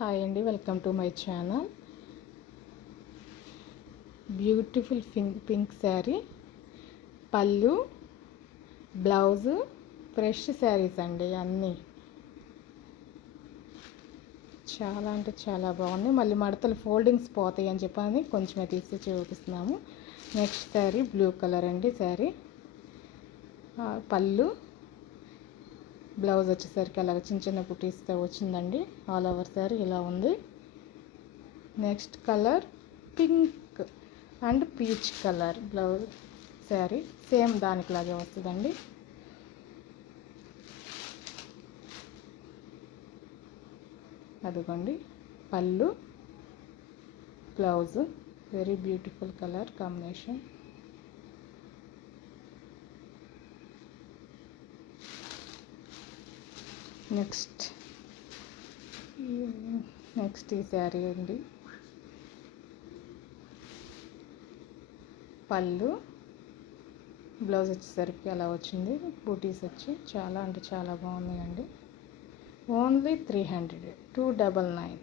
Hi అండి, welcome to my channel. Beautiful pink sari, పళ్ళు, blouse, fresh saris అండి. అన్నీ చాలా అంటే చాలా బాగున్నాయి. మళ్ళీ మడతలు ఫోల్డింగ్స్ పోతాయి అని చెప్పని కొంచెమే తీసి చూపిస్తున్నాము. నెక్స్ట్ శారీ బ్లూ కలర్ అండి. శారీ పళ్ళు, బ్లౌజ్ వచ్చేసరికి అలాగ చిన్న చిన్న కుటీస్తో వచ్చిందండి. ఆల్ ఓవర్ శారీ ఇలా ఉంది. Next colour pink and peach colour blouse sari same దానికిలాగే వస్తుందండి. అదిగోండి పళ్ళు, blouse, very beautiful colour combination. Next ఈ శారీ అండి. పళ్ళు, బ్లౌజ్ వచ్చేసరికి అలా వచ్చింది. బూటీస్ వచ్చి చాలా అంటే చాలా బాగున్నాయండి. ఓన్లీ 300, 299.